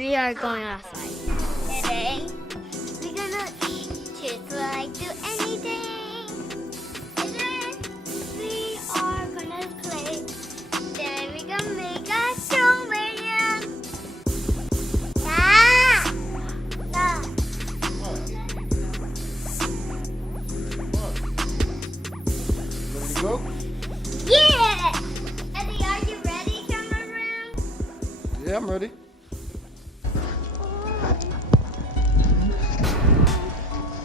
we are going outside. Today, we're gonna choose like do anything. And then we are gonna play. Then we're gonna make a snowman. Yeah. Yeah. Ready to go? Yeah. Eddie, are you ready, cameraman? Yeah, I'm ready.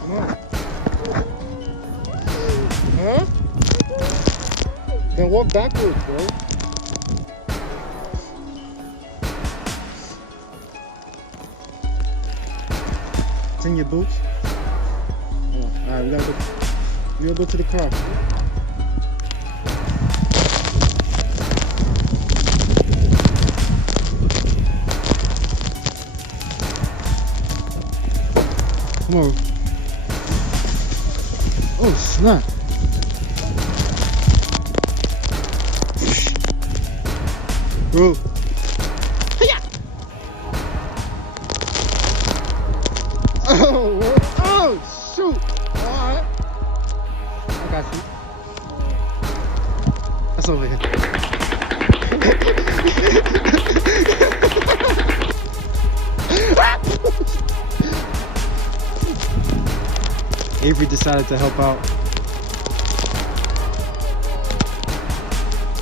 Come on. Huh? Then walk backwards, bro. It's in your boots. Oh, all right, we gotta go to the car. Come on. Oh, snap. Bro. Hiya! Oh, shoot. All right. I got you. That's over here. Avery decided to help out.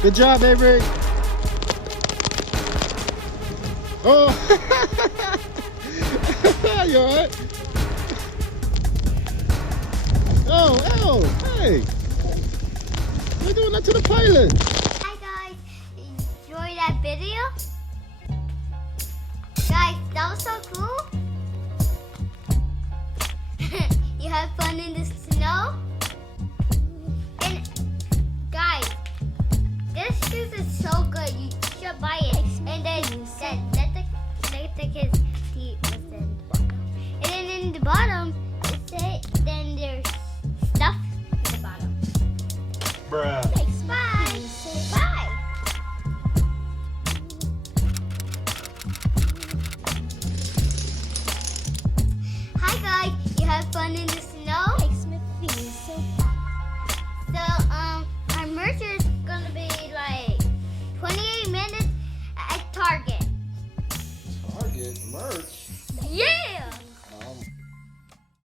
Good job, Avery. Oh, you alright? Oh, hey. We're doing that to the pilot. Hi guys, enjoy that video? Guys, that was so cool. You have fun in the snow? And guys, this shoes is so good. You should buy it. And then let the kids see what's in the bottom. And then in the bottom, then there's stuff in the bottom. Bruh. Thanks, bye. Say bye. Hi guys, you have fun in the snow? Makes me feel so bad. So